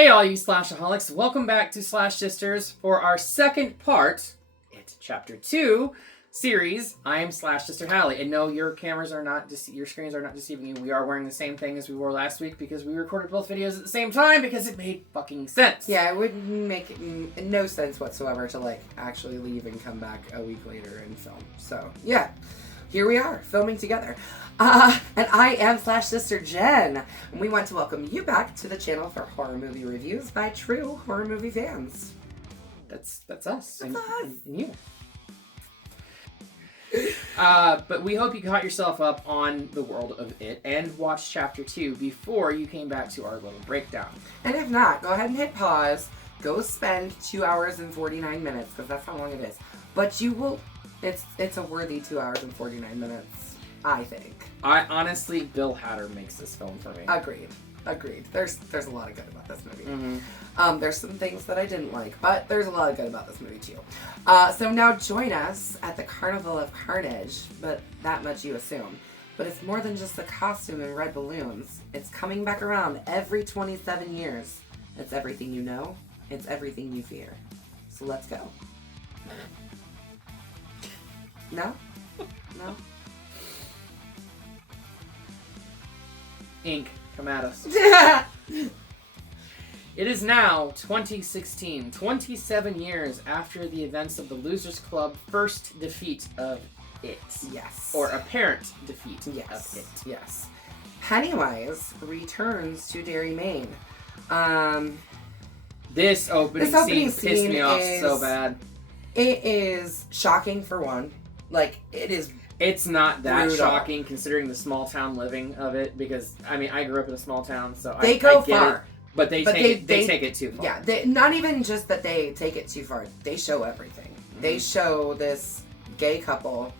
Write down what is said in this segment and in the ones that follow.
Hey all you Slashaholics, welcome back to Slash Sisters for our second part, it's Chapter 2 series. I am Slash Sister Hallie, and no, your cameras are not, your screens are not deceiving you. We are wearing the same thing as we wore last week because we recorded both videos at the same time because it made fucking sense. Yeah, it would make no sense whatsoever to actually leave and come back a week later and film. So yeah, here we are filming together. And I am Slash Sister Jen, and we want to welcome you back to the channel for horror movie reviews by true horror movie fans. That's us. That's us. And you. But we hope you caught yourself up on the world of it and watched Chapter 2 before you came back to our little breakdown. And if not, go ahead and hit pause. Go spend 2 hours and 49 minutes, because that's how long it is. But you will... It's a worthy 2 hours and 49 minutes, I think. I honestly, Bill Hader makes this film for me. Agreed. There's a lot of good about this movie. Mm-hmm. There's some things that I didn't like, but there's a lot of good about this movie too. So now join us at the Carnival of Carnage, but that much you assume. But it's more than just a costume and red balloons. It's coming back around every 27 years. It's everything you know. It's everything you fear. So let's go. No? No? Ink, come at us. It is now 2016, 27 years after the events of the Losers Club first defeat of it. Yes. Or apparent defeat of it. Yes. Pennywise returns to Derry, Maine. This opening scene pissed me off so bad. It is shocking for one. It is. It's not that brutal. shocking considering the small town living of it because, I grew up in a small town, so they I go get far. It, but they take it too far. Yeah, not even just that they take it too far. They show everything. Mm-hmm. They show this gay couple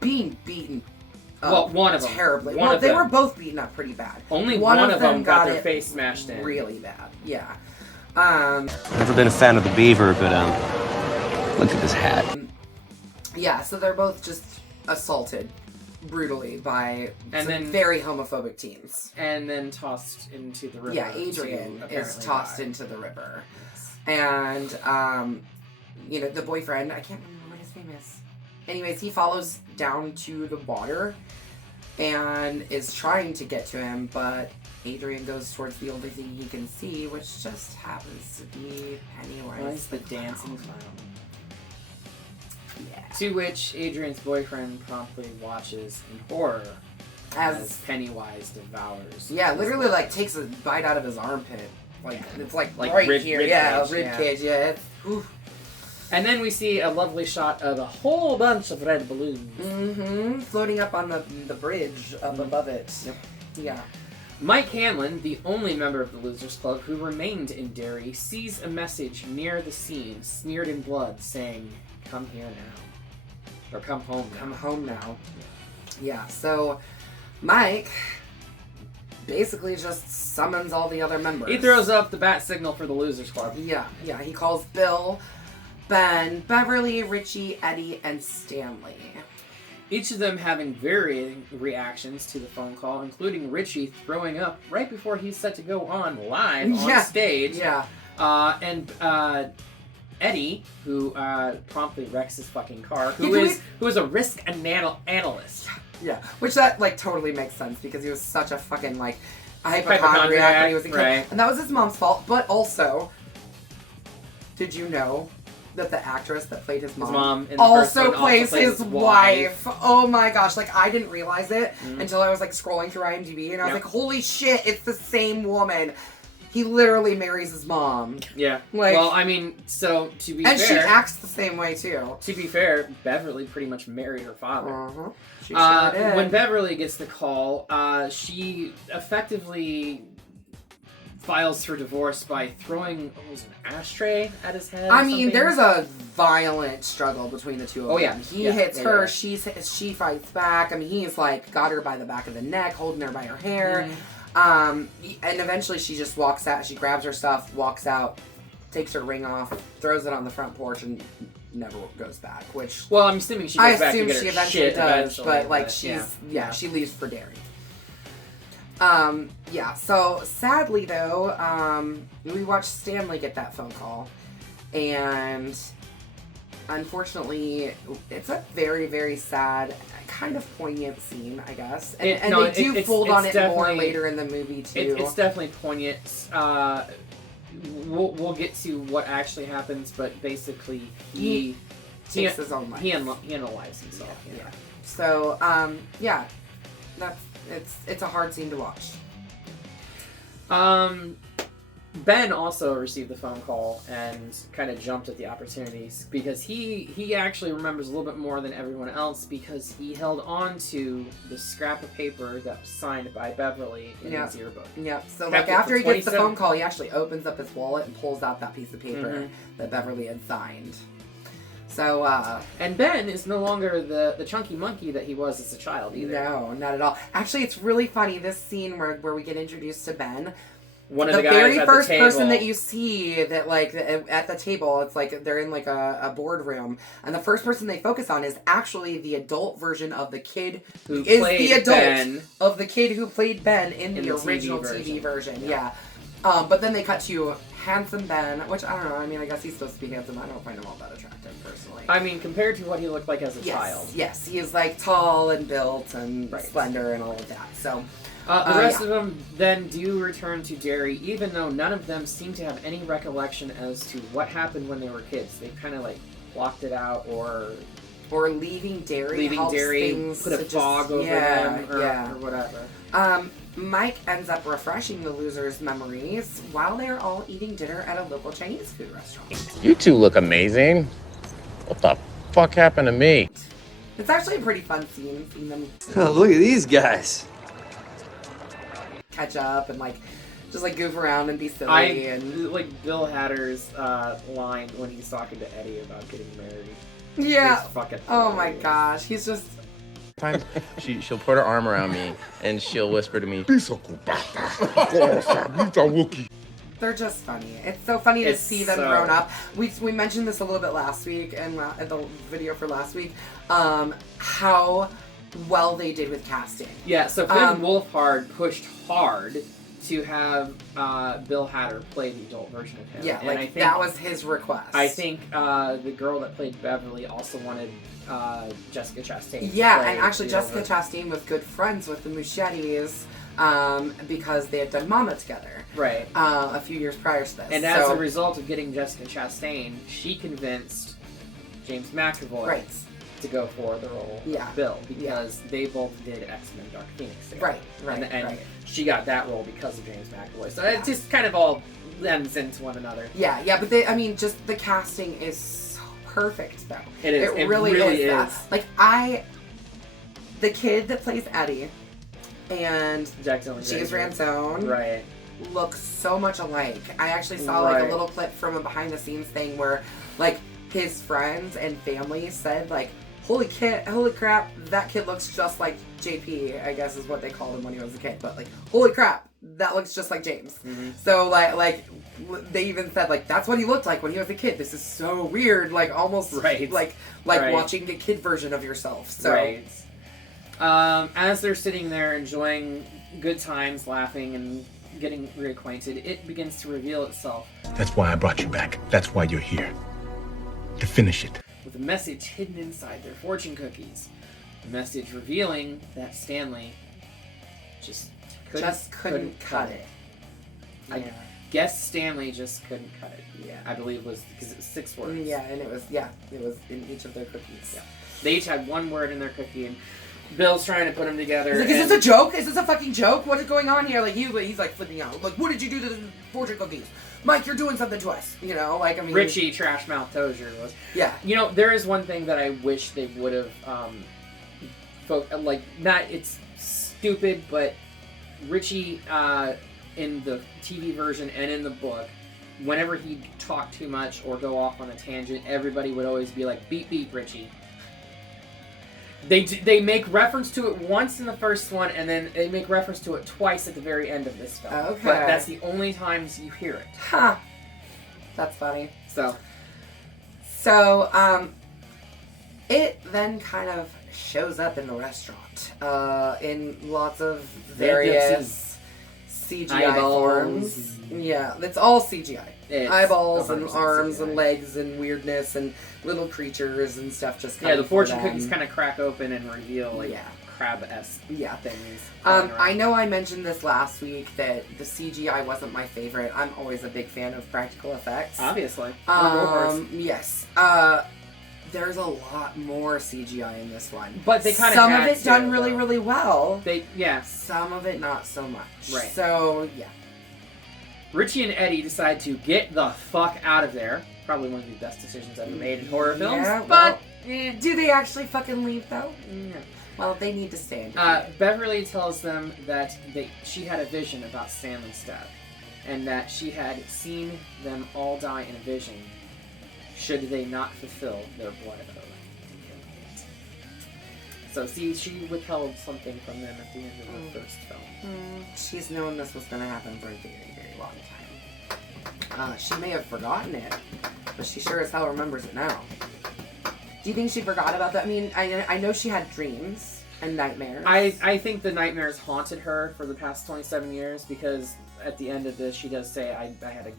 being beaten up. Well, one of them. Terribly. They were both beaten up pretty bad. Only one of them got their face smashed in. Really bad, yeah. Never been a fan of the beaver, but, look at this hat. Yeah, so they're both just assaulted brutally by very homophobic teens. And then tossed into the river. Yeah, Adrian is tossed into the river. Yes. And, the boyfriend, I can't remember what his name is. Anyways, he follows down to the water and is trying to get to him, but Adrian goes towards the only thing he can see, which just happens to be Pennywise the dancing clown. Yeah. To which Adrian's boyfriend promptly watches in horror as Pennywise devours. Yeah, literally takes a bite out of his armpit. It's right here. Rib cage. Yeah. And then we see a lovely shot of a whole bunch of red balloons. Mm-hmm. Floating up on the bridge up above it. Yep. Yeah. Mike Hanlon, the only member of the Losers Club who remained in Derry, sees a message near the scene, smeared in blood, saying, "Come here now." Or come home now. Come home now. Yeah, so Mike basically just summons all the other members. He throws up the bat signal for the Losers Club. Yeah. He calls Bill, Ben, Beverly, Richie, Eddie, and Stanley. Each of them having varying reactions to the phone call, including Richie throwing up right before he's set to go on live on stage. Yeah. And Eddie, who promptly wrecks his fucking car, who is a risk analyst. Yeah, which that totally makes sense because he was such a fucking hypochondriac when he was a kid, right. And that was his mom's fault. But also, did you know that the actress that played his mom in the also plays his wife? Oh my gosh! I didn't realize it until I was scrolling through IMDb, and I was like, "Holy shit! It's the same woman." He literally marries his mom. Yeah. So to be fair... And she acts the same way, too. To be fair, Beverly pretty much married her father. Uh-huh. She sure did. When Beverly gets the call, she effectively files for divorce by throwing an ashtray at his head. There's a violent struggle between the two of them. Yeah. He hits her, she fights back. He's got her by the back of the neck, holding her by her hair. Mm-hmm. And eventually she just walks out, she grabs her stuff, walks out, takes her ring off, throws it on the front porch, and never goes back, which... Well, I'm assuming she goes back to get her she eventually shit does, eventually, but she leaves for Derry. Yeah, so sadly though, we watched Stanley get that phone call, and unfortunately, it's a very, very sad, kind of poignant scene, I guess. And they do fold on it more later in the movie too. It's definitely poignant. We'll get to what actually happens, but basically he takes his own life. He unalives himself. Yeah. So, yeah, it's a hard scene to watch. Ben also received the phone call and kind of jumped at the opportunities because he actually remembers a little bit more than everyone else because he held on to the scrap of paper that was signed by Beverly in his yearbook. Yeah. So like after he gets the phone call, he actually opens up his wallet and pulls out that piece of paper that Beverly had signed. So, and Ben is no longer the chunky monkey that he was as a child either. No, not at all. Actually, it's really funny, this scene where we get introduced to Ben. One of the guys very at first the table. person that you see that like at the table, it's like they're in like a boardroom, and the first person they focus on is actually the adult version of the kid who played Ben in the original TV version. Yeah. But then they cut to handsome Ben, which I don't know. I mean, I guess he's supposed to be handsome. I don't find him all that attractive personally. I mean, compared to what he looked like as a child. Yes, he is like tall and built and slender and all of that. So. The rest of them then do return to Derry, even though none of them seem to have any recollection as to what happened when they were kids. They kind of like blocked it out, or leaving Derry. Put a fog over them, or whatever. Mike ends up refreshing the losers' memories while they're all eating dinner at a local Chinese food restaurant. You two look amazing. What the fuck happened to me? It's actually a pretty fun scene, seeing them. Oh, look at these guys. Catch up and just goof around and be silly and like Bill Hatter's line when he's talking to Eddie about getting married. Yeah. Oh my gosh, he's just. Sometimes she'll put her arm around me and she'll whisper to me. They're just funny. It's so funny to see them grown up. We mentioned this a little bit last week and the video for last week. How well they did with casting. Yeah, so Finn Wolfhard pushed hard to have Bill Hatter play the adult version of him. Yeah, and I think that was his request. I think the girl that played Beverly also wanted Jessica Chastain. Yeah, and actually Jessica Chastain was good friends with the Muschettis because they had done Mama together. Right. A few years prior to this. And as a result of getting Jessica Chastain, she convinced James McAvoy to go for the role of Bill because they both did X-Men Dark Phoenix together. Right. And she got that role because of James McAvoy. So it just kind of all blends into one another. Yeah, but just the casting is so perfect though. It is. It really is. The kid that plays Eddie and James Ransone look so much alike. I actually saw a little clip from a behind the scenes thing where his friends and family said holy crap, that kid looks just like JP, I guess is what they called him when he was a kid. But holy crap, that looks just like James. Mm-hmm. So they even said that's what he looked like when he was a kid. This is so weird, almost watching a kid version of yourself. So as they're sitting there enjoying good times, laughing and getting reacquainted, it begins to reveal itself. That's why I brought you back. That's why you're here. To finish it. With a message hidden inside their fortune cookies. A message revealing that Stanley just couldn't cut it. Yeah. I guess Stanley just couldn't cut it. Yeah. I believe it was because it was 6 words. Yeah, and it was in each of their cookies. Yeah. They each had one word in their cookie, and Bill's trying to put them together. He's is this a joke? Is this a fucking joke? What is going on here? He's flipping out. What did you do to the fortune cookies? Mike, you're doing something to us. Richie Trashmouth Tozier was. Yeah. There is one thing that I wish they would have, not, it's stupid, but Richie, in the TV version and in the book, whenever he'd talk too much or go off on a tangent, everybody would always be like, beep, beep, Richie. They make reference to it once in the first one, and then they make reference to it twice at the very end of this film. Okay. But that's the only times you hear it. Huh. That's funny. So, it then kind of shows up in the restaurant in lots of various CGI Eyeballs. forms. Yeah, it's all CGI. It's Eyeballs and 100% arms CGI. and legs and weirdness and little creatures and stuff just Yeah, the coming fortune for them. cookies kind of crack open and reveal like Yeah. crab-esque Yeah. things. I know I mentioned this last week that the CGI wasn't my favorite. I'm always a big fan of practical effects. Obviously. Yes. There's a lot more CGI in this one. But they kind of some had of it to, done really, though. really well. Yeah. Some of it not so much. Right. So yeah. Richie and Eddie decide to get the fuck out of there. Probably one of the best decisions ever made in horror films. Yeah, but do they actually fucking leave though? no. Well, they need to stay. Beverly tells them that she had a vision about Stanley's death, and that she had seen them all die in a vision should they not fulfill their blood oath. So see, she withheld something from them at the end of the first film. She's known this was going to happen for a very, very long time. She may have forgotten it, but she sure as hell remembers it now. Do you think she forgot about that? I mean, I know she had dreams and nightmares. I think the nightmares haunted her for the past 27 years because at the end of this, she does say, I had a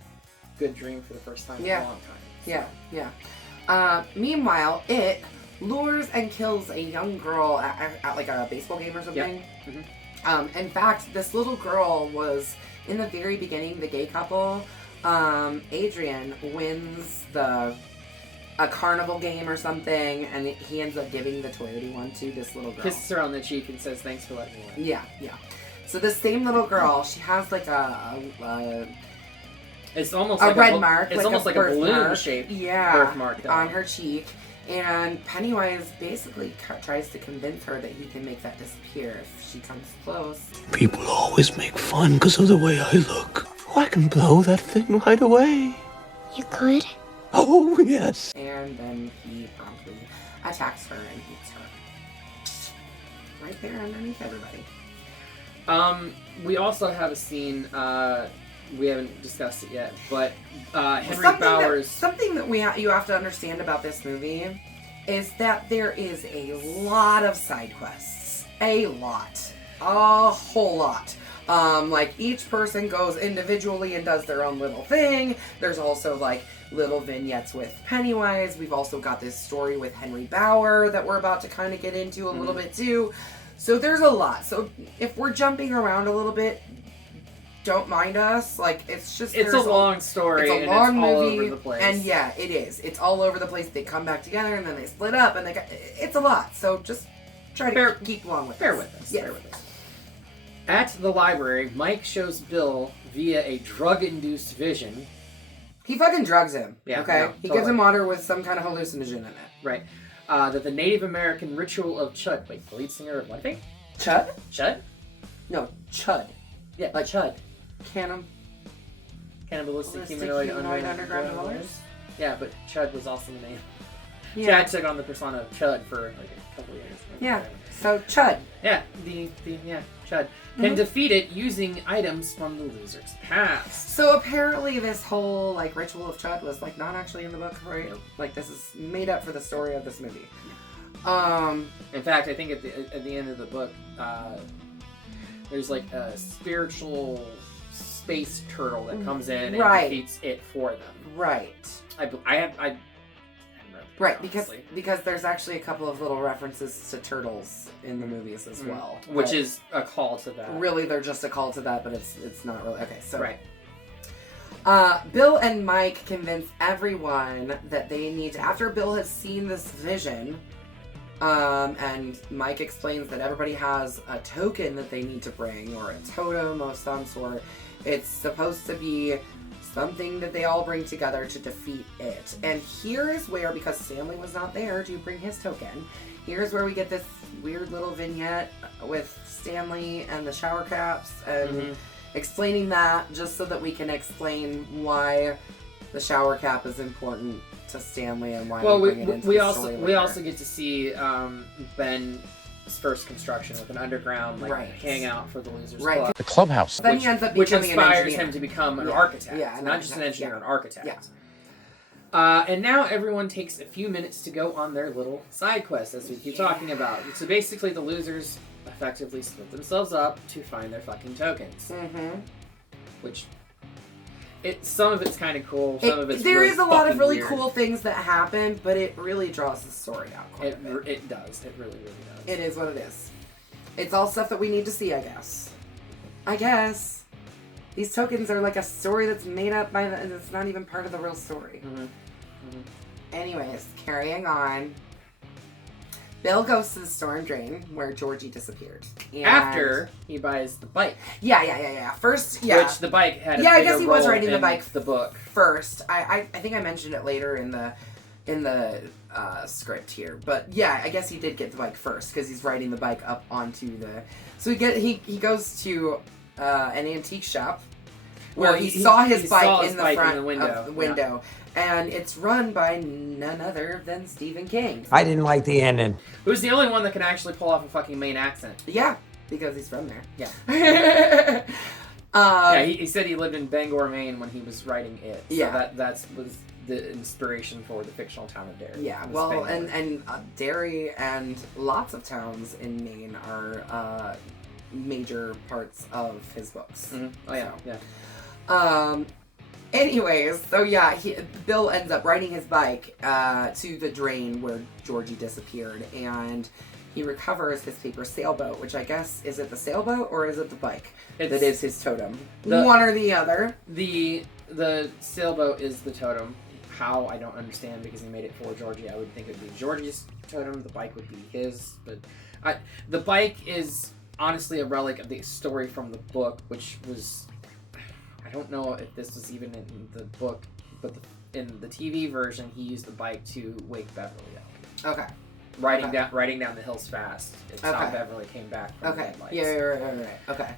good dream for the first time in a long time. So. Yeah. Meanwhile, it lures and kills a young girl at like a baseball game or something. Yep. Mm-hmm. In fact, this little girl was, in the very beginning, the gay couple, Adrian wins a carnival game or something, and he ends up giving the toy one to this little girl. Kisses her on the cheek and says, thanks for letting me win. Yeah. So this same little girl, she has like It's almost a like red mark. It's almost like a balloon-shaped birthmark birthmark on her cheek. And Pennywise basically tries to convince her that he can make that disappear if she comes close. People always make fun because of the way I look. Oh, I can blow that thing right away. You could? Oh, yes. And then he promptly attacks her and eats her. Right there underneath everybody. We also have a scene, we haven't discussed it yet, but Henry Bowers... Something that you have to understand about this movie is that there is a lot of side quests. A lot. A whole lot. Like, each person goes individually and does their own little thing. There's also, like, little vignettes with Pennywise. We've also got this story with Henry Bauer that we're about to kind of get into a little bit, too. So there's a lot. So if we're jumping around a little bit, don't mind us. Like, it's just... It's a long story, it's a long movie, all over the place. And yeah, it is. It's all over the place. They come back together, and then they split up, and it's a lot. So just try to keep along with us. Bear with us. Yes. Bear with us. At the library, Mike shows Bill via a drug-induced vision. He fucking drugs him. Yeah, okay? no, He totally. gives him water with some kind of hallucinogen in it. Right. That the Native American ritual of C.H.U.D. Wait, the lead singer of what thing? C.H.U.D? C.H.U.D? No, C.H.U.D. Yeah, Like C.H.U.D. Cannibalistic Humanoid Underground Underground Dwellers? Dwellers? Yeah, but C.H.U.D. was also the name. Yeah. Chad took on the persona of C.H.U.D. for like a couple years. Yeah. So, C.H.U.D. Yeah, C.H.U.D. Can defeat it using items from the loser's past. So apparently this whole, like, ritual of C.H.U.D. was, like, not actually in the book, right? Nope. Like, this is made up for the story of this movie. In fact, I think at the end of the book, there's like a spiritual space turtle that comes in and defeats it for them. Right. I haven't read the Right, book, honestly. because there's actually a couple of little references to turtles in the movies as well. Which but is a call to that. really they're just a call to that, but it's not really. Okay, so Right. Bill and Mike convince everyone that they need to, after Bill has seen this vision, and Mike explains that everybody has a token that they need to bring, or a totem of some sort. It's supposed to be something that they all bring together to defeat it. And here is where, because Stanley was not there to bring his token, here's where we get this weird little vignette with Stanley and the shower caps and explaining that, just so that we can explain why the shower cap is important to Stanley and why we bring it into the story we later. also get to see Ben's first construction with an underground hangout for the losers club. The clubhouse. Then he ends up Which becoming an inspires engineer. him to become an architect. Yeah, not just an engineer, an architect. Yeah. And now everyone takes a few minutes to go on their little side quest, as we keep talking about. So basically the losers effectively split themselves up to find their fucking tokens. which some of it's kind of cool. Some of it's there really is a lot of really weird. cool things that happen, but it really draws the story out quite a bit. It does. It really, really does. It is what it is. It's all stuff that we need to see, I guess. These tokens are like a story that's made up by it's not even part of the real story. Anyways, carrying on. Bill goes to the storm drain where Georgie disappeared. And After he buys the bike. Yeah. First, yeah. Which the bike had a I bigger guess he was role riding the in bike the book. first. I think I mentioned it later in the script here. But yeah, I guess he did get the bike first because he's riding the bike up onto the... So he goes to an antique shop where he saw his bike in the front of the window. And it's run by none other than Stephen King. I didn't like the ending. Who's the only one that can actually pull off a fucking Maine accent. Yeah, because he's from there. Yeah. He said he lived in Bangor, Maine when he was writing it. So Yeah. that was the inspiration for the fictional town of Derry. Yeah, was well, Bangor. and Derry and lots of towns in Maine are major parts of his books. Oh, yeah. So. Yeah. Anyways, so yeah, Bill ends up riding his bike to the drain where Georgie disappeared, and he recovers his paper sailboat, which I guess, is it the sailboat or is it the bike that is his totem? One or the other. The sailboat is the totem. How, I don't understand, because he made it for Georgie. I would think it would be Georgie's totem. The bike would be his, but the bike is honestly a relic of the story from the book, which was... I don't know if this was even in the book, but in the TV version, he used the bike to wake Beverly up. Okay. Riding down the hills fast. It's how Beverly came back from the lights. Yeah, right. Okay.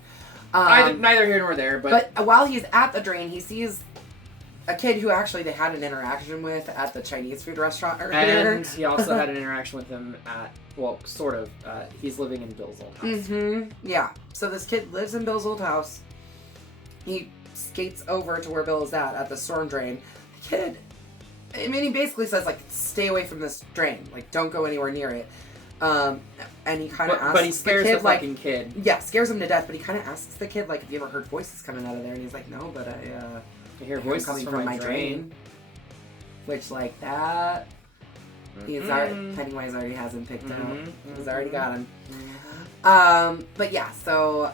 Neither here nor there, but while he's at the drain, he sees a kid who actually they had an interaction with at the Chinese food restaurant earlier. And he also had an interaction with him at, well, sort of. He's living in Bill's old house. Yeah. So this kid lives in Bill's old house. He skates over to where Bill is at the storm drain. The kid, I mean, he basically says, like, stay away from this drain. Like, don't go anywhere near it. And he kind of asks but he scares the kid, the fucking kid. Yeah, scares him to death, but he kind of asks the kid, like, have you ever heard voices coming out of there? And he's like, no, but I hear voices coming from my drain. Which, like, that... Pennywise already has him picked out. He's already got him. But yeah, so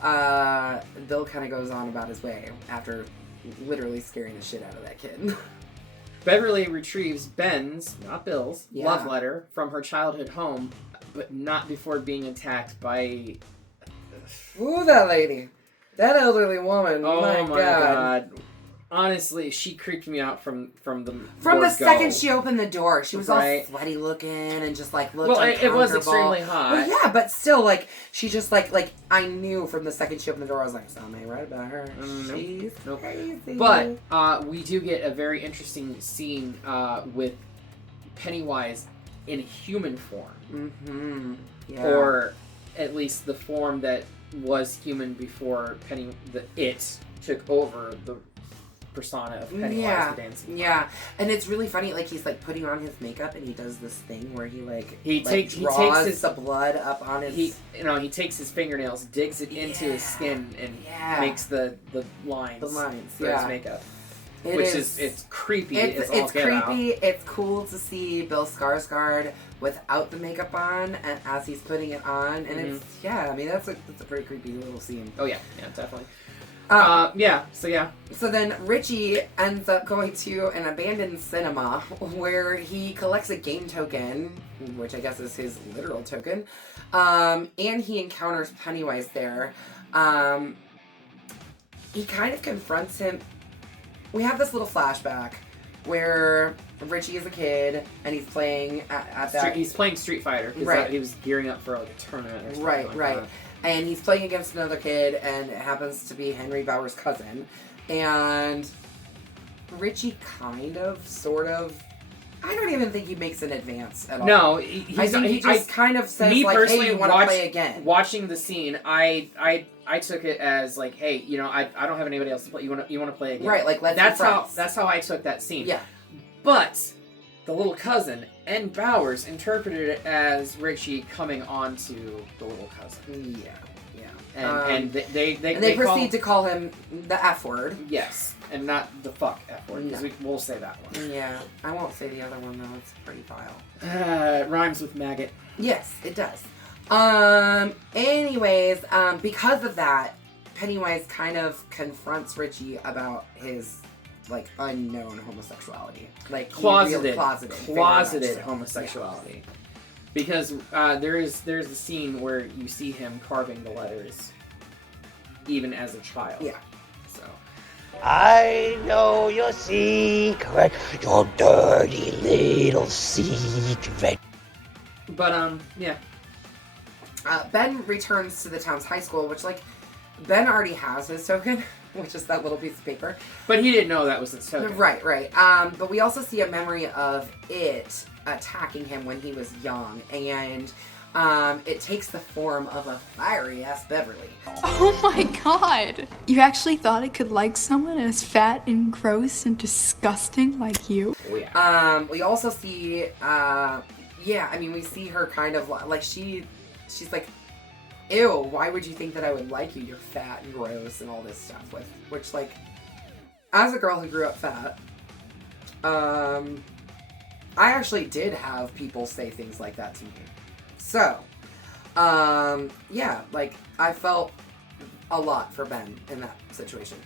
Bill kind of goes on about his way after literally scaring the shit out of that kid. Beverly retrieves Ben's, not Bill's, Yeah. love letter from her childhood home, but not before being attacked by... Ooh, that lady. That elderly woman. Oh my God. god. Honestly, she creeped me out from the second she opened the door. She was all sweaty looking and just like looked it was uncomfortable. extremely hot. Well, yeah, but still, like, she just like I knew from the second she opened the door, I was like, something right about her. She's crazy. But we do get a very interesting scene with Pennywise in human form. Yeah. Or at least the form that was human before it took over the persona of Pennywise the Dancing. Yeah, and it's really funny. Like, he's like putting on his makeup, and he does this thing where he draws the blood up on his. He takes his fingernails, digs it into his skin, and makes the lines. The lines for his makeup. It's creepy. It's creepy. It's cool to see Bill Skarsgård without the makeup on, and as he's putting it on, and that's a pretty creepy little scene. Oh yeah, definitely. So then Richie ends up going to an abandoned cinema where he collects a game token, which I guess is his literal token, and he encounters Pennywise there. He kind of confronts him. We have this little flashback where Richie is a kid and he's playing at that. He's playing Street Fighter. Right. He was gearing up for like a tournament or something. Right. That. And he's playing against another kid, and it happens to be Henry Bauer's cousin. And Richie kind of, sort of, I don't even think he makes an advance at all. No, he just kind of says, like, hey, you want to play again? Watching the scene, I took it as, like, hey, I don't have anybody else to play. You want to play again? Right, like, that's how I took that scene. Yeah. But the little cousin and Bowers interpreted it as Richie coming on to the little cousin. Yeah. And they proceed to call him the F word. Yes, and not the fuck F word, because we'll say that one. Yeah, I won't say the other one, though. It's pretty vile. It rhymes with maggot. Yes, it does. Anyways, because of that, Pennywise kind of confronts Richie about his, like, unknown homosexuality. Like, closeted so. homosexuality. Yeah. Because there's a scene where you see him carving the letters, even as a child. Yeah. So. I know your secret, your dirty little secret. But, yeah. Ben returns to the town's high school, which, like, Ben already has his token, which is that little piece of paper. But he didn't know that was his token. Right. But we also see a memory of it attacking him when he was young, and it takes the form of a fiery-ass Beverly. Oh my god! You actually thought it could like someone as fat and gross and disgusting like you? Oh, yeah. We also see, we see her kind of, like, she's like, ew, why would you think that I would like you? You're fat and gross and all this stuff. Which, like, as a girl who grew up fat, I actually did have people say things like that to me. So, like, I felt a lot for Ben in that situation.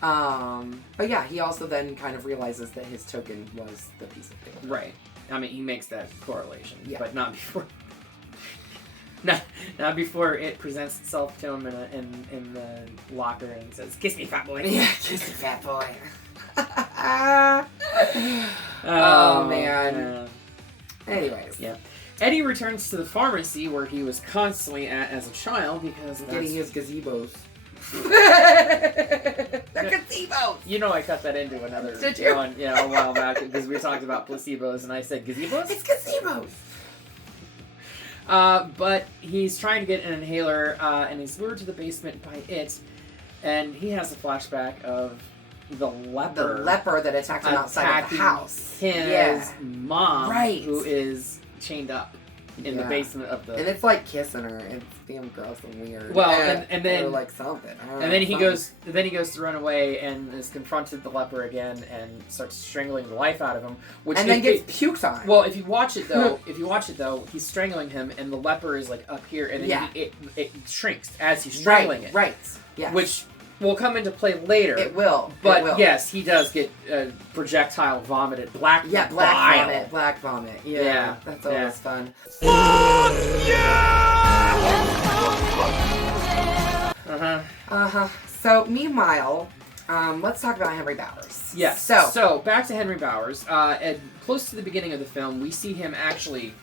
But yeah, he also then kind of realizes that his token was the piece of paper. Right. I mean, he makes that correlation, but not before. Not before it presents itself to him in the locker and says, "Kiss me, fat boy." Yeah, kiss me, fat boy. Oh man. Anyways, yeah. Eddie returns to the pharmacy where he was constantly at as a child because getting his gazebos. They're gazebos. You know, I cut that into another Did you? one, a while back because we talked about placebos, and I said gazebos. It's gazebos. But he's trying to get an inhaler, and he's lured to the basement by it, and he has a flashback of the leper that attacked him outside of the house. His mom, right, who is chained up in the basement of the. And it's like kissing her. It's damn gross and weird. Well, and then or like something. And then he goes to run away and is confronted the leper again and starts strangling the life out of him. And then gets puked on. Well, if you watch it though, he's strangling him and the leper is like up here, and then it shrinks as he's strangling it. Right. Yeah. Which will come into play later. It will. But yes, he does get projectile vomited. Black vomit. Yeah. That's always fun. So, meanwhile, let's talk about Henry Bowers. Yes. So back to Henry Bowers. Close to the beginning of the film, we see him actually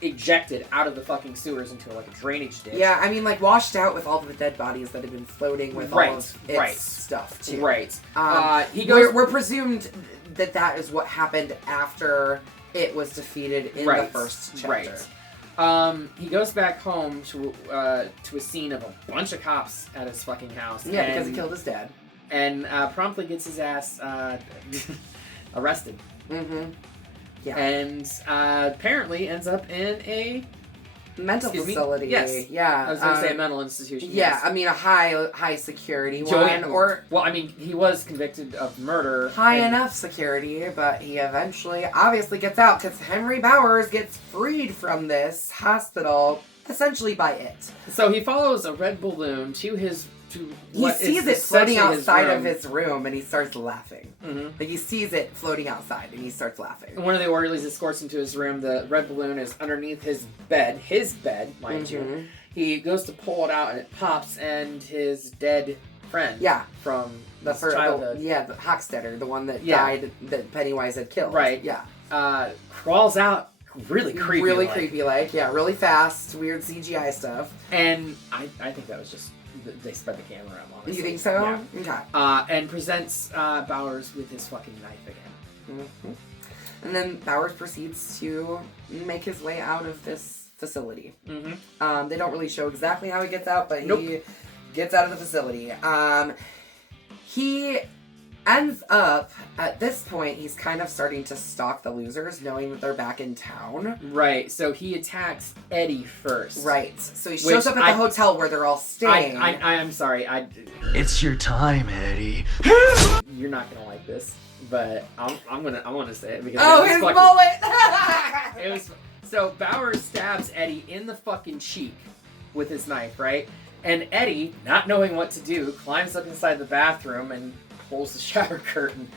ejected out of the fucking sewers into like a drainage ditch. Yeah, I mean, like, washed out with all of the dead bodies that have been floating with all of its stuff, too. Right. We're presumed that is what happened after it was defeated in the first chapter. Right. He goes back home to a scene of a bunch of cops at his fucking house. Yeah, because he killed his dad. And promptly gets his ass arrested. Mm-hmm. Yeah. And apparently ends up in a mental facility. Yes. Yeah. I was going to say a mental institution. Yeah, yes. I mean a high security one. Well, I mean, he was convicted of murder. High enough security, but he eventually obviously gets out because Henry Bowers gets freed from this hospital essentially by it. So he follows a red balloon to his... He sees it floating outside of his room and he starts laughing. Mm-hmm. Like, he sees it floating outside and he starts laughing. And one of the orderlies escorts him to his room. The red balloon is underneath his bed, mind you. He goes to pull it out and it pops, and his dead friend from the childhood. The Hochstetter, the one that died that Pennywise had killed. Right. Yeah. Crawls out really creepy. Really creepy, really fast, weird CGI stuff. And I think that was just... They spread the camera out, honestly. You think so? Yeah. Okay. And presents Bowers with his fucking knife again. Mm-hmm. And then Bowers proceeds to make his way out of this facility. Mm-hmm. They don't really show exactly how he gets out, but he gets out of the facility. He ends up, at this point, he's kind of starting to stalk the losers, knowing that they're back in town. Right, so he attacks Eddie first. Right, so he shows up at the hotel where they're all staying. I'm sorry, It's your time, Eddie. you're not gonna like this, but I'm gonna say it because Oh, his mullet! It was so Bowers stabs Eddie in the fucking cheek with his knife, right? And Eddie, not knowing what to do, climbs up inside the bathroom and pulls the shower curtain.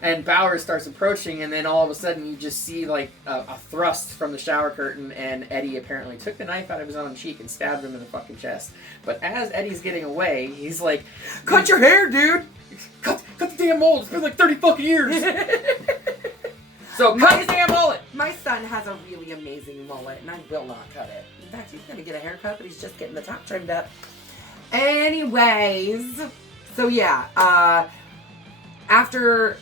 And Bowers starts approaching, and then all of a sudden you just see like a thrust from the shower curtain, and Eddie apparently took the knife out of his own cheek and stabbed him in the fucking chest. But as Eddie's getting away, he's like, Cut your hair, dude! Cut the damn mold! It's been like 30 fucking years! So cut his damn mullet! My son has a really amazing mullet, and I will not cut it. In fact, he's gonna get a haircut, but he's just getting the top trimmed up. Anyways, so yeah, after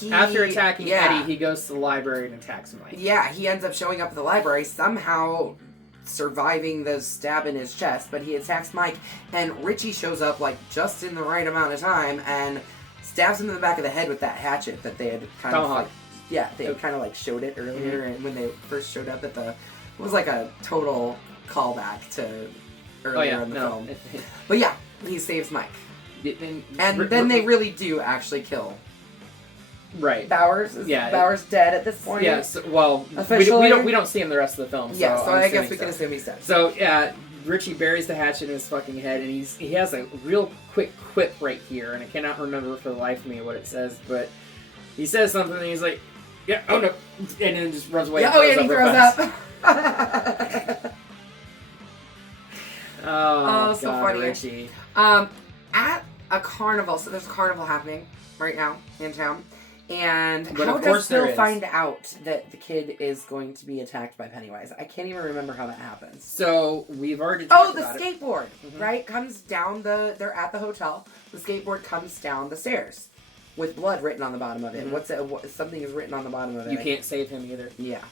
attacking Eddie, he goes to the library and attacks Mike. Yeah, he ends up showing up at the library, somehow surviving the stab in his chest, but he attacks Mike, and Richie shows up like just in the right amount of time and stabs him in the back of the head with that hatchet that they had kind of like, they had kind of like showed it earlier, and when they first showed up at it was like a total callback to earlier in the film. But yeah, he saves Mike. And then they really do actually kill Bowers. Bowers dead at this point? Yeah, well, we don't see him the rest of the film. So yeah, so I guess we can assume he's dead. So, yeah, Richie buries the hatchet in his fucking head, and he has a real quick quip right here, and I cannot remember for the life of me what it says, but he says something, and he's like, yeah, oh no, and then just runs away. Yeah, and he throws up. Oh, so God, funny. Richie. At a carnival, so there's a carnival happening right now in town, and But how of course does Bill there is. find out that the kid is going to be attacked by Pennywise? I can't even remember how that happens. So, we've already talked about it. Skateboard, right? Comes down they're at the hotel, the skateboard comes down the stairs with blood written on the bottom of it. Something is written on the bottom of it. You can't save him either. Yeah.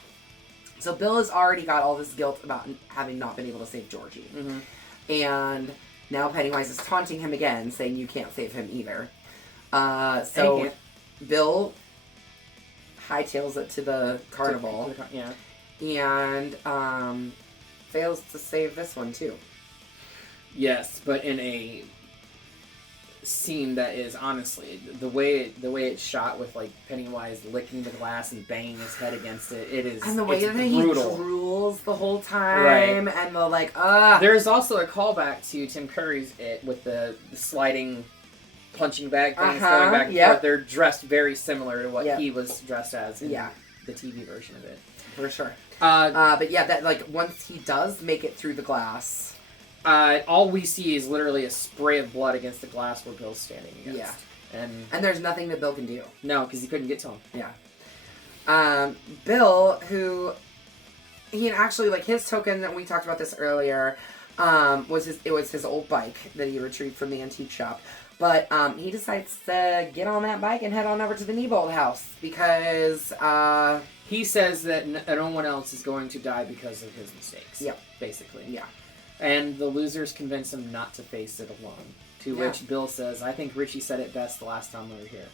So Bill has already got all this guilt about having not been able to save Georgie. And now Pennywise is taunting him again, saying you can't save him either. So Bill hightails it to the carnival. And fails to save this one too. Yes, but in a scene that is honestly the way it's shot with like Pennywise licking the glass and banging his head against it. It is, and the way that he drools the whole time, right. And the like. There's also a callback to Tim Curry's It with the sliding punching bag things going back and forth. They're dressed very similar to what he was dressed as in the TV version of it, for sure. But yeah, that like once he does make it through the glass. All we see is literally a spray of blood against the glass where Bill's standing against. Yeah. And there's nothing that Bill can do. No, because he couldn't get to him. Yeah. Bill, who he actually like his token that we talked about this earlier, was his old bike that he retrieved from the antique shop. But he decides to get on that bike and head on over to the Nebold house because he says that no one else is going to die because of his mistakes. Yeah. Basically. Yeah. And the losers convince him not to face it alone. To which Bill says, I think Richie said it best the last time we were here.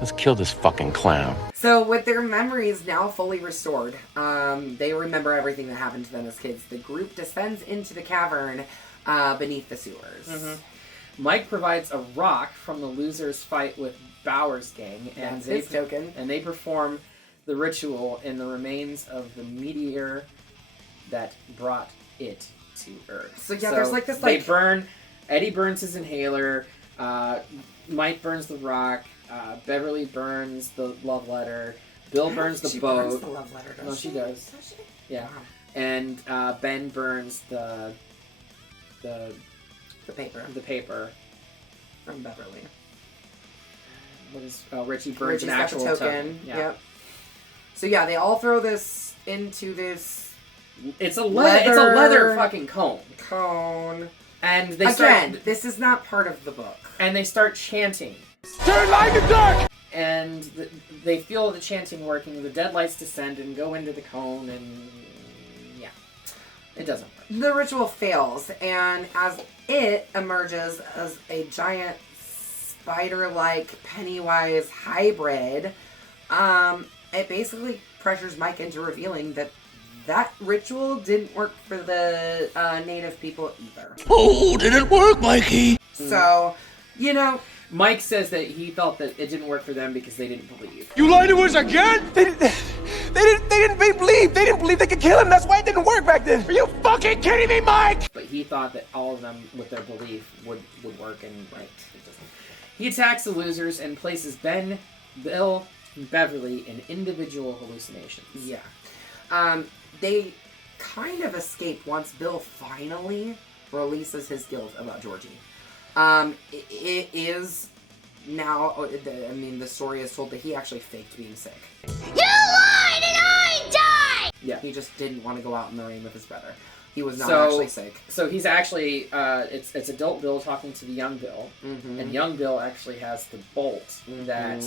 Let's kill this fucking clown. So with their memories now fully restored, they remember everything that happened to them as kids. The group descends into the cavern beneath the sewers. Mike provides a rock from the losers' fight with Bowers' gang. And they perform the ritual in the remains of the meteor that brought it to Earth. So there's like this like... Eddie burns his inhaler, Mike burns the rock, Beverly burns the love letter, Bill burns the boat. Burns the love letter, does she? She does. Does she? Yeah. Wow. And Ben burns the paper. The paper. From Beverly. Richie burns Richie's an actual got the token. Yeah. Yep. So yeah, they all throw this into this... It's a leather fucking cone. And they this is not part of the book. And they start chanting. Turn like a duck! And they feel the chanting working. The deadlights descend and go into the cone, and it doesn't work. The ritual fails, and as it emerges as a giant spider-like Pennywise hybrid, it basically pressures Mike into revealing that ritual didn't work for the native people either. Oh, did it work, Mikey? So, you know... Mike says that he felt that it didn't work for them because they didn't believe. You lied to us again? They didn't believe. They didn't believe they could kill him. That's why it didn't work back then. Are you fucking kidding me, Mike? But he thought that all of them, with their belief, would work, and it doesn't. He attacks the losers and places Ben, Bill, and Beverly in individual hallucinations. Yeah. They kind of escape once Bill finally releases his guilt about Georgie. It is now, the story is told that he actually faked being sick. You lied and I died! Yeah. He just didn't want to go out in the rain with his brother. He was not actually sick. So he's actually, it's adult Bill talking to the young Bill, and young Bill actually has the bolt that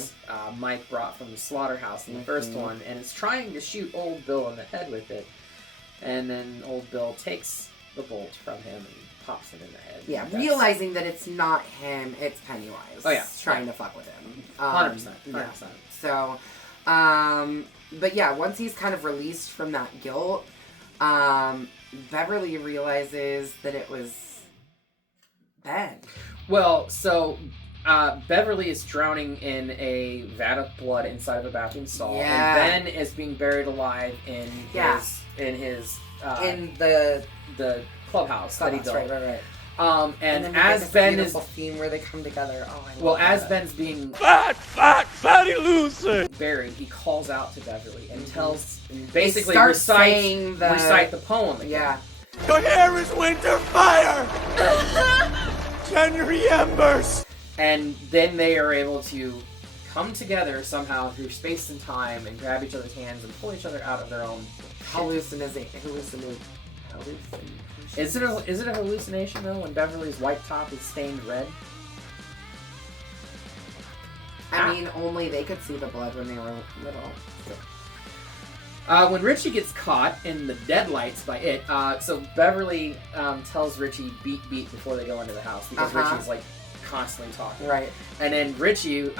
Mike brought from the slaughterhouse in the first one, and is trying to shoot old Bill in the head with it, and then old Bill takes the bolt from him and pops him in the head. Yeah, realizing that it's not him, it's Pennywise. Oh yeah, trying to fuck with him. 100%. Yeah. So, but yeah, once he's kind of released from that guilt, Beverly realizes that it was Ben. Well, so Beverly is drowning in a vat of blood inside of a bathroom stall, and Ben is being buried alive in the clubhouse that he built. Right. And as Ben is theme where they come together. Ben's being fatty loser buried, he calls out to Beverly and tells, basically recite the poem again. Yeah. Your hair is winter fire. January embers. And then they are able to come together somehow through space and time and grab each other's hands and pull each other out of their own hallucination. Is it a hallucination though when Beverly's white top is stained red? I mean, only they could see the blood when they were little. When Richie gets caught in the deadlights by it, so Beverly tells Richie beat before they go into the house because Richie's like constantly talking. Right. And then Richie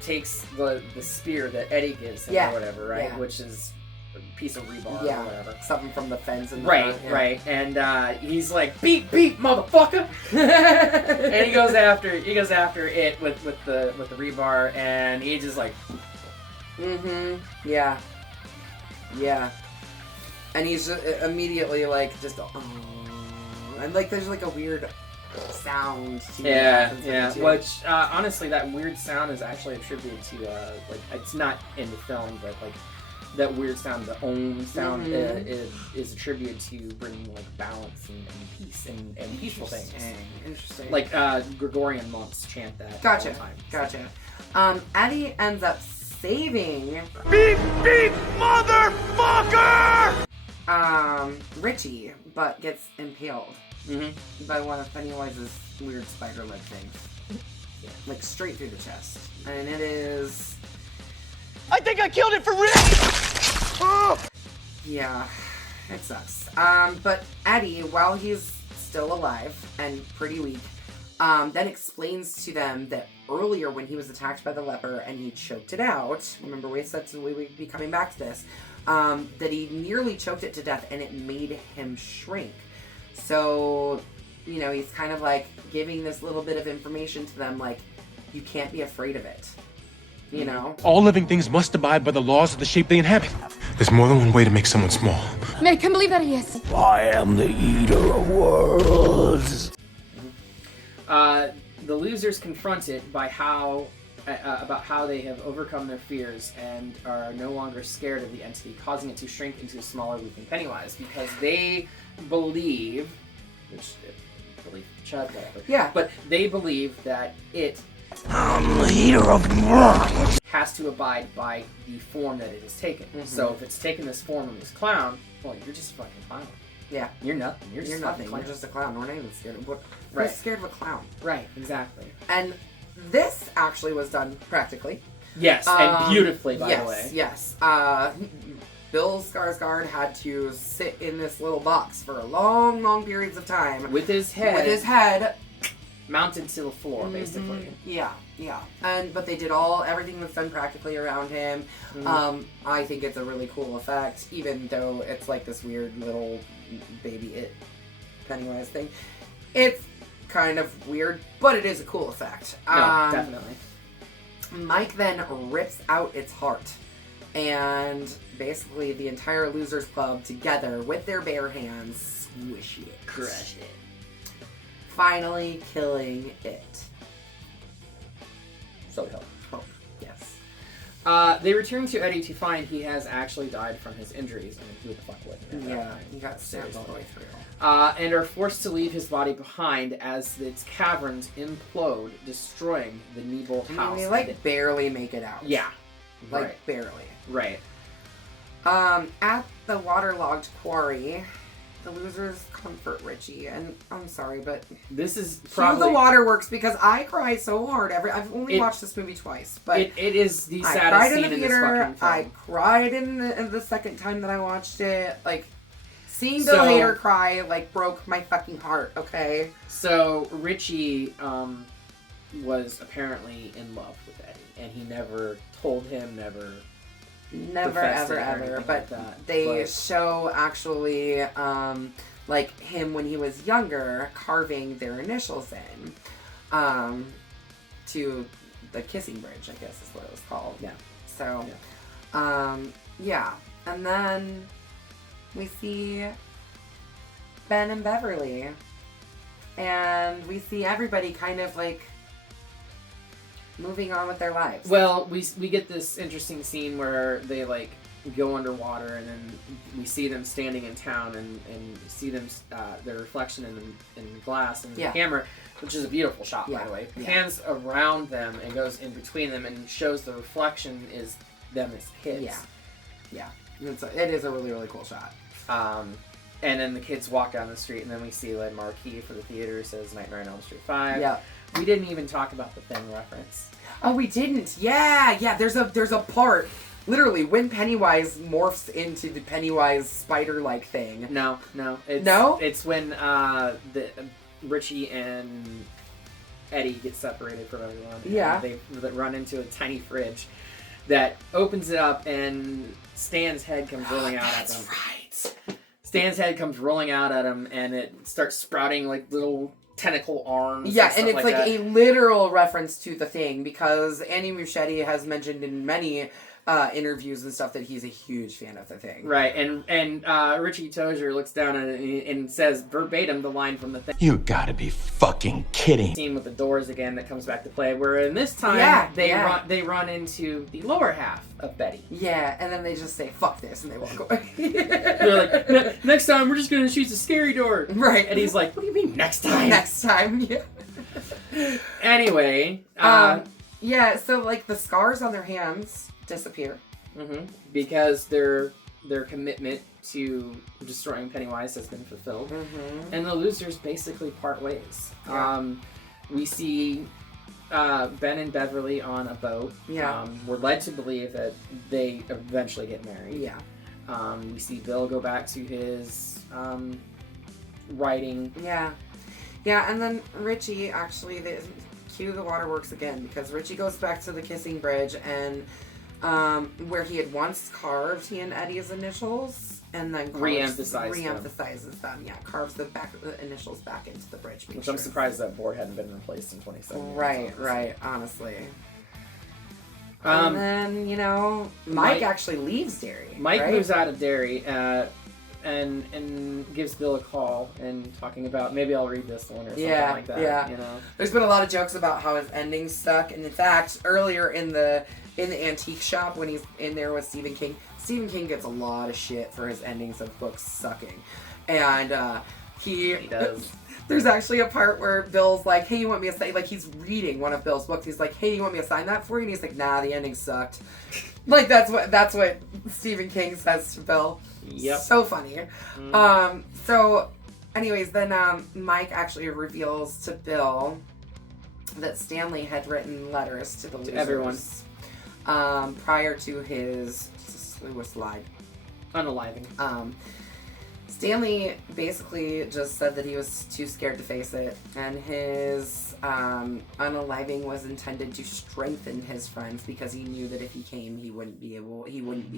takes the spear that Eddie gives him or whatever, right? Yeah. Which is a piece of rebar or whatever. Something from the fence in the front, front, right. And he's like, beat, motherfucker! And he goes after it with the rebar, and he just like Yeah. And he's just immediately like and like there's like a weird sound to which honestly that weird sound is actually attributed to like it's not in the film, but like that weird sound, the om sound, is attributed to bringing like balance and peace and peaceful things. Interesting. Like Gregorian monks chant that all the time. Gotcha. Eddie ends up saving Beep motherfucker. Richie, but gets impaled by one of Pennywise's weird spider-leg things. Like straight through the chest. And it is... I think I killed it for real! Oh! Yeah, it sucks. But Eddie, while he's still alive and pretty weak, then explains to them that earlier when he was attacked by the leper and he choked it out, remember we said we would be coming back to this, that he nearly choked it to death and it made him shrink. So, you know, he's kind of like giving this little bit of information to them, like, you can't be afraid of it. You know? All living things must abide by the laws of the shape they inhabit. There's more than one way to make someone small. Man, I can't believe that he is. I am the eater of worlds. The losers confronted by about how they have overcome their fears and are no longer scared of the entity, causing it to shrink into a smaller, weakened Pennywise, because they believe, C.H.U.D, whatever. Yeah. But they believe that it I'm the eater of worlds. has to abide by the form that it has taken. So if it's taken this form of this clown, well, you're just a fucking clown. Yeah. You're nothing. You're just nothing. Clown. You're just a clown. We're not even scared of what. Right. We're scared of a clown. Right, exactly. And this actually was done practically. Yes, and beautifully, by the way. Yes. Bill Skarsgård had to sit in this little box for long periods of time. With his head mounted to the floor, basically. Yeah. But they did everything that's done practically around him. I think it's a really cool effect, even though it's like this weird little baby Pennywise thing. It's kind of weird, but it is a cool effect. No, definitely. Mike then rips out its heart, and basically the entire Losers Club together with their bare hands squish it. Crush it. Finally killing it. So we hope. Yes. They return to Eddie to find he has actually died from his injuries. I mean, who the fuck would? Yeah, he got stabbed all the way through. And are forced to leave his body behind as its caverns implode, destroying the Neibolt house. They barely make it out. Yeah. Barely. Right. At the waterlogged quarry, the losers comfort Richie, and I'm sorry, but this is probably the waterworks because I cry so hard. I've only watched this movie twice, but it is the saddest scene in this fucking film. I cried in the second time that I watched it. Like, seeing Bill Hader cry broke my fucking heart. Okay. So Richie was apparently in love with Eddie, and he never told him, never ever, but they show actually him when he was younger carving their initials in to the kissing bridge, I guess is what it was called. Yeah. So and then we see Ben and Beverly, and we see everybody kind of moving on with their lives. Well, we get this interesting scene where they go underwater, and then we see them standing in town, and see them their reflection in the glass and the camera, which is a beautiful shot, by the way. Pans around them and goes in between them and shows the reflection is them as kids. Yeah. It is a really, really cool shot. And then the kids walk down the street, and then we see the marquee for the theater says Nightmare on Elm Street 5. Yeah. We didn't even talk about the Thing reference. Oh, we didn't. Yeah. There's a part, literally, when Pennywise morphs into the Pennywise spider-like thing. No. It's when Richie and Eddie get separated from everyone. Yeah. They run into a tiny fridge that opens it up, and Stan's head comes rolling out at them. That's right. Stan's head comes rolling out at him, and it starts sprouting little tentacle arms. Yeah, and it's a literal reference to the Thing, because Andy Muschietti has mentioned in many interviews and stuff that he's a huge fan of the Thing. Right, and Richie Tozier looks down at it and says verbatim the line from the Thing. You gotta be fucking kidding. Scene with the doors again that comes back to play, where in this time they run into the lower half of Betty. Yeah, and then they just say fuck this and they walk away. They're like, next time we're just gonna shoot the scary door. Right. And he's like, what do you mean next time? Next time, yeah. Anyway, yeah, so the scars on their hands disappear. Because their commitment to destroying Pennywise has been fulfilled, and the losers basically part ways. Yeah. We see Ben and Beverly on a boat. Yeah. We're led to believe that they eventually get married. Yeah. We see Bill go back to his writing. Yeah. Yeah, and then Richie actually, they cue the waterworks again, because Richie goes back to the kissing bridge and where he had once carved he and Eddie's initials, and then re-emphasizes them. Yeah, carves the initials back into the bridge. Which I'm surprised that board hadn't been replaced in 27 years. Right, honestly. And then, Mike actually leaves Derry. Mike moves out of Derry, and gives Bill a call and talking about, maybe I'll read this one or something like that. Yeah. There's been a lot of jokes about how his ending suck, and in fact, earlier in the antique shop when he's in there with Stephen King gets a lot of shit for his endings of books sucking. And he does. There's actually a part where Bill's like, hey, you want me to sign? He's reading one of Bill's books. He's like, hey, you want me to sign that for you? And he's like, nah, the ending sucked. That's what Stephen King says to Bill. Yep. So funny. So anyways, then Mike actually reveals to Bill that Stanley had written letters to the losers. Everyone. Prior to his suicide. Unaliving. Stanley basically just said that he was too scared to face it, and his unaliving was intended to strengthen his friends because he knew that if he came, he wouldn't be a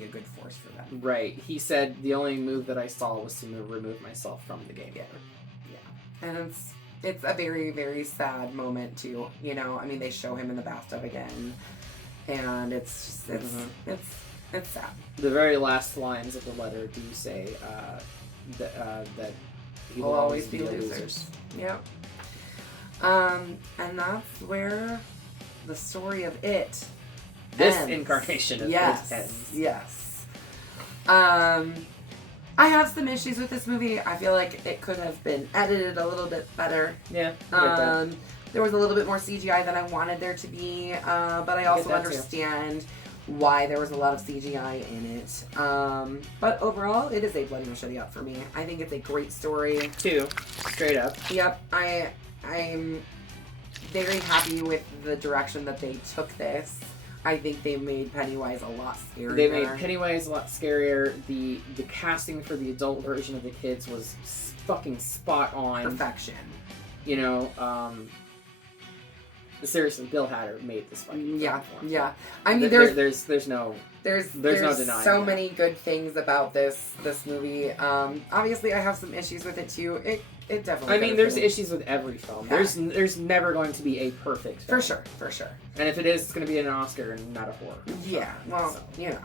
good force for them. Right. He said the only move that I saw was to remove myself from the game. Yeah. And it's a very, very sad moment too. You know, I mean, they show him in the bathtub again, and it's sad. The very last lines of the letter do say that he will always be losers. Yep. And that's where the story of it this ends. Incarnation of yes. it ends. Yes. I have some issues with this movie. I feel like it could have been edited a little bit better. Yeah. I get that. There was a little bit more CGI than I wanted there to be, but I also understand why there was a lot of CGI in it. But overall, it is a bloody machete up for me. I think it's a great story. 2, straight up. Yep, I'm very happy with the direction that they took this. I think they made Pennywise a lot scarier. They made Pennywise a lot scarier. The casting for the adult version of the kids was fucking spot on. Perfection. You know, seriously, Bill Hader made this fucking yeah, platform. yeah. I mean, there's no denying so that. many good things about this movie. Obviously, I have some issues with it too. It definitely. I mean, there's issues with every film. Yeah. There's never going to be a perfect film. For sure. And if it is, it's going to be an Oscar and not a horror. Yeah. Well, you know.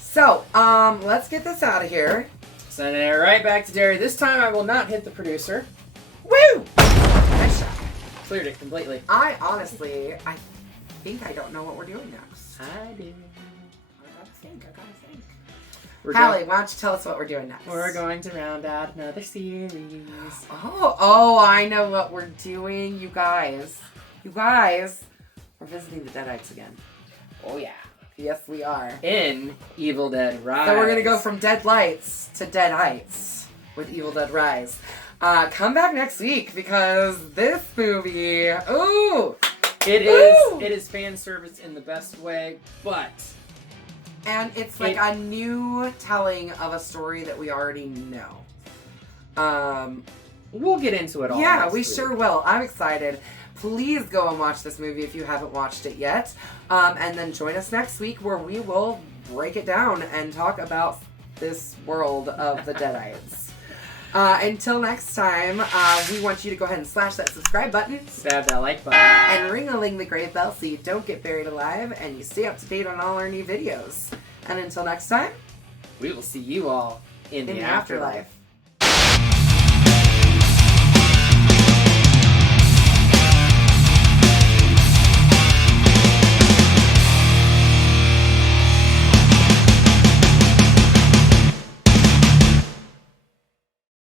So, let's get this out of here. Sending it right back to Derry. This time, I will not hit the producer. Woo! Nice shot. Cleared it completely. I think I don't know what we're doing next. I do. I gotta think. Hallie, why don't you tell us what we're doing next? We're going to round out another series. Oh, I know what we're doing, you guys. We're visiting the Deadites again. Oh, yeah. Yes, we are. In Evil Dead Rise. So we're going to go from Dead Lights to Deadites with Evil Dead Rise. Come back next week because this movie, it is fan service in the best way, but... And it's like a new telling of a story that we already know. We'll get into it all. Yeah, we sure will. I'm excited. Please go and watch this movie if you haven't watched it yet. And then join us next week where we will break it down and talk about this world of the Deadites. Until next time, we want you to go ahead and slash that subscribe button. Stab that like button. And ring-a-ling the gray bell so you don't get buried alive and you stay up to date on all our new videos. And until next time, we will see you all in the afterlife.